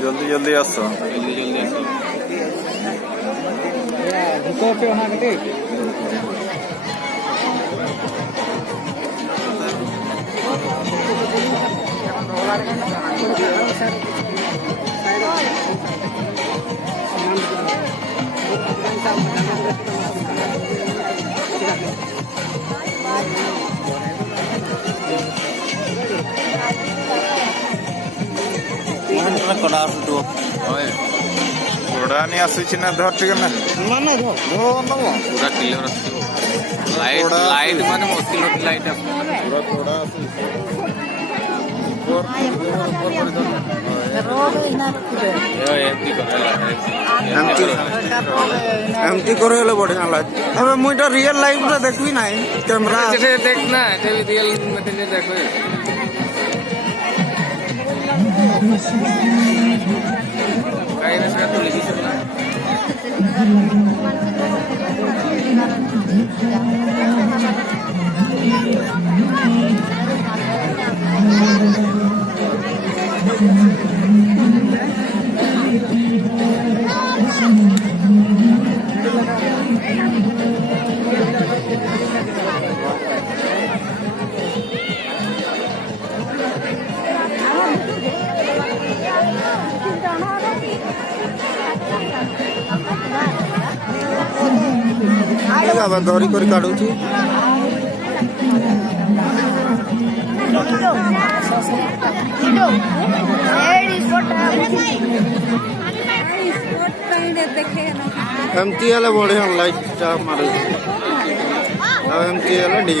जल्दी जल्दी आसो कोड़ा नहीं आसुची ना धर ठीक ना ना ना धो धो ना वो पूरा क्लियर आसी लाइट लाइट माने मुश्किल होती लाइट पूरा कोड़ा आसुची एमती करे बढ़िया लाइट अब मुझे रियल लाइफ रे देखबी ना कैमरा देखना रियल में देखो काही नसला तो लिखी शकता धरी कर काढूची एमती हेले बढ़िया लाइट टा मारे एमती हेले डी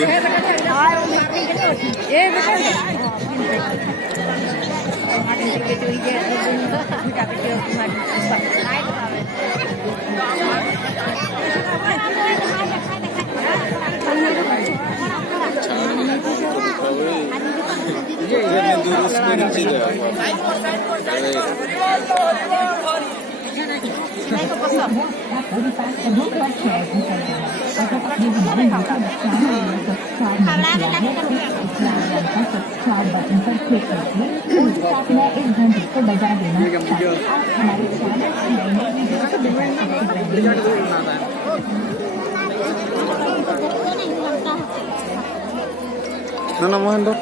ना महेंद्र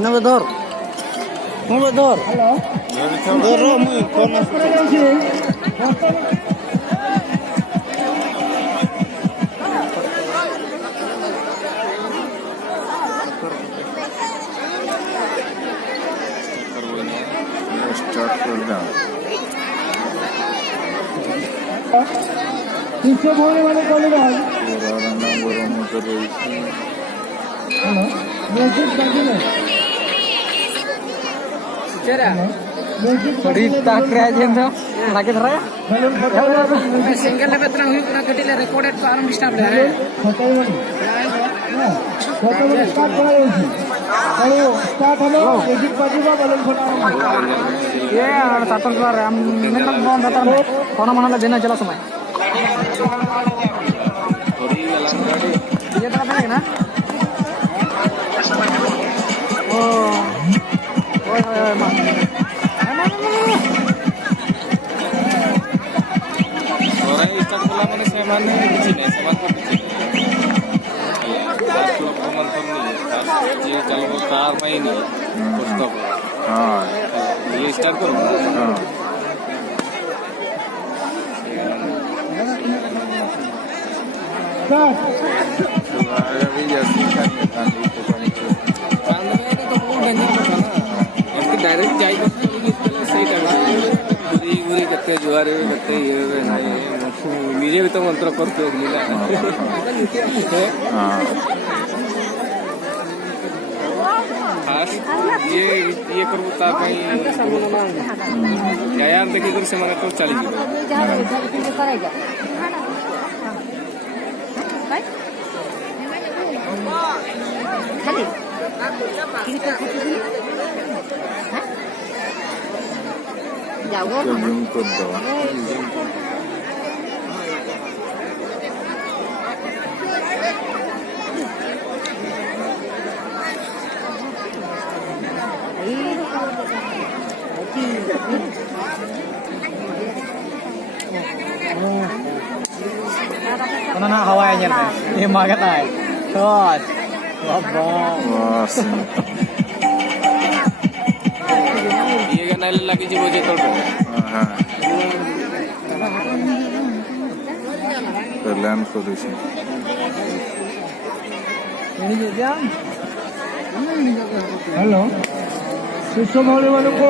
ना धर धर धर मुई फोन स्टार्ट कर दो किससे बोलने वाले कॉलेज है पूरा नंबर मोटर रही हेलो म्यूजिक बजिले चेहरा बड़ी ताक रहा है तो लागे धरा मैं सिंगल लेवे इतना हुई पूरा कटिले रिकॉर्डेड तो आराम स्टाफ ले रहे छोटे स्टार्ट करा हेलो स्टार्ट हेलो म्यूजिक बजिबा बलन फोन ये सातन बार हम मैं तो फोन करता हूं कोना मनाला देना चला समय ये तरह है ना ओ ओए ओए मां और स्टार्ट बोला मैंने सामान नहीं किसी नहीं सामान को किसी ये चलो कार में ही नहीं उसका हाँ ये स्टार्ट करो हाँ अभी जैसे डायरेक्ट जाएगा सही टाइम पूरी पूरी करते जुआरे करते ये नहीं मुझे भी तो मंत्र करते हो लीला ये करू ता कहीं क्या यार देखिए से मगर तो चली जूम कर दो Ano na hawayan niya na? Yung magat ay. God. Wabo. Wah, Iya kan ada lagi jiwa jatuh tu. aha. Land pollution. Ini juga. Hello शिष्य भौणी को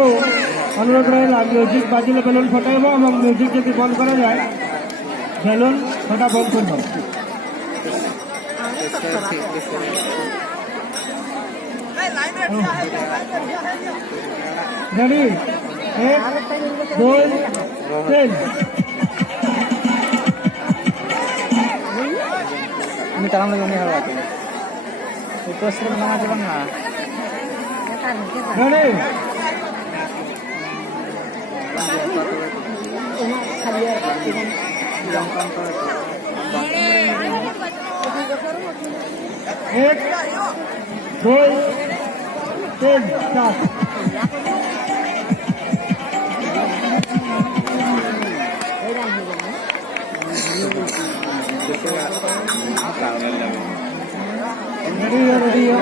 अनुरोध रहा म्यूजिक बाजिले बेलून फटाइब और म्यूजिक जब बंद करा जाए बेलून फटा बंद कर दो ready 1 2 3 Ini talang lagi ni hawa tu. Itu sering nama aja bang lah. Ready एक दो तीन चार रेडी है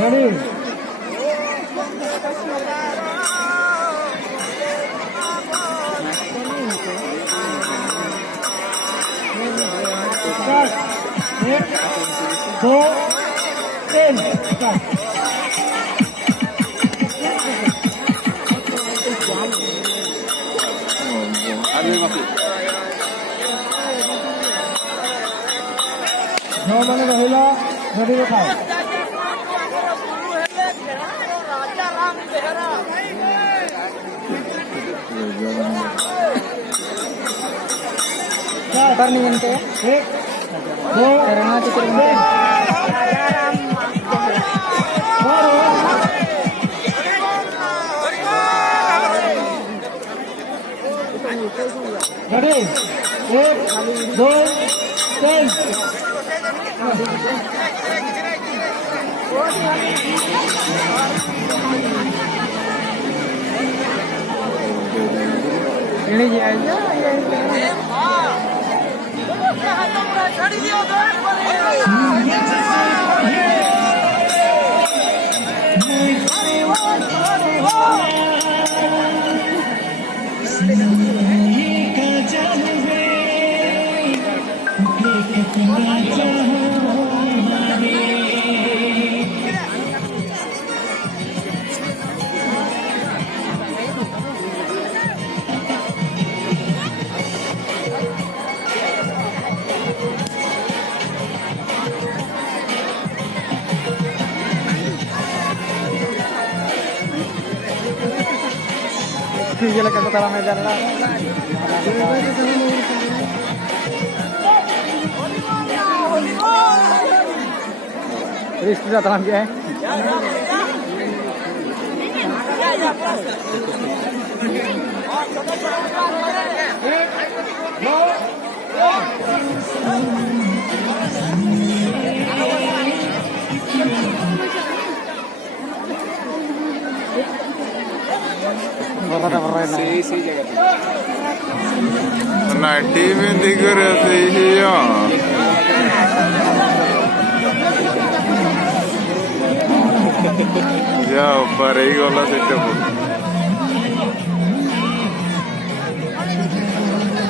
रेडी एक दो तीन चार Ada masih. जो मैंने रहेगा रेडी रखा Ntar nih ente. एक दो Karena itu तीन रेडी एक दो तीन ini dia aja. Dia lekat ke dalam medan lah. Terus kita dalam dia. Si jaga. Nah, TV digere sih ya. Ya, pare gola setup.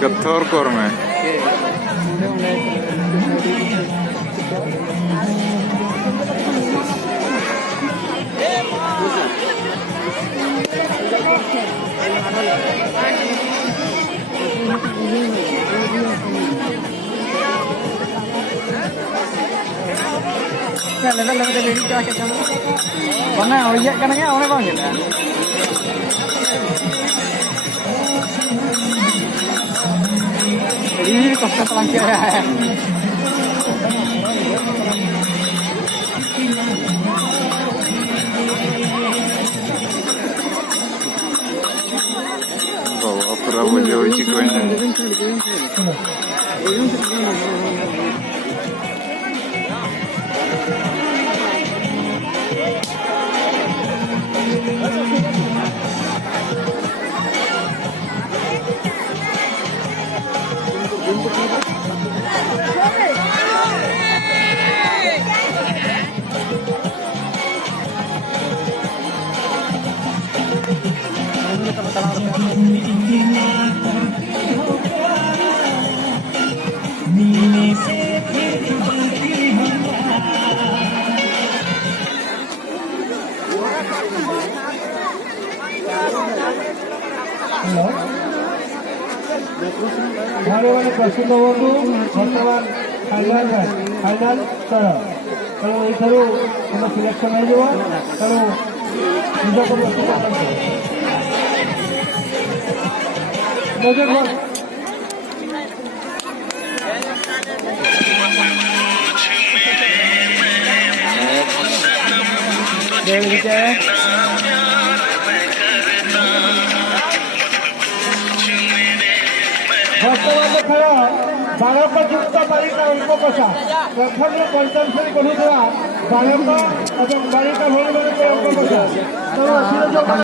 Kathor korme. Level kita beri kita. Mana orang yang kan orang bang kita. Ini kosong pelangkir ya. Bawa pura jauh cikgunya. ଭଳିମାନେ ପ୍ରସିଦ୍ଧ ହୁଅନ୍ତୁ। ବର୍ତ୍ତମାନ final ସ୍ତର, ତେଣୁ ଏଇଠାରୁ ତୁମ selection ହେଇଯିବ। ତେଣୁ ନିଜକୁ ପ୍ରସ୍ତୁତ କରନ୍ତୁ। ବର୍ତ୍ତମାନ ଖେଳ 12 ଯୁକ୍ତ ବାଳିକା ଅଳ୍ପ କଷା, ପ୍ରଥମରୁ ପଞ୍ଚମ ଶ୍ରେଣୀ ପଢୁଥିବା ବାଳକ ଏବଂ ବାଳିକା ଭଳିମାନଙ୍କୁ ଅଳ୍ପ କଷା। ତେଣୁ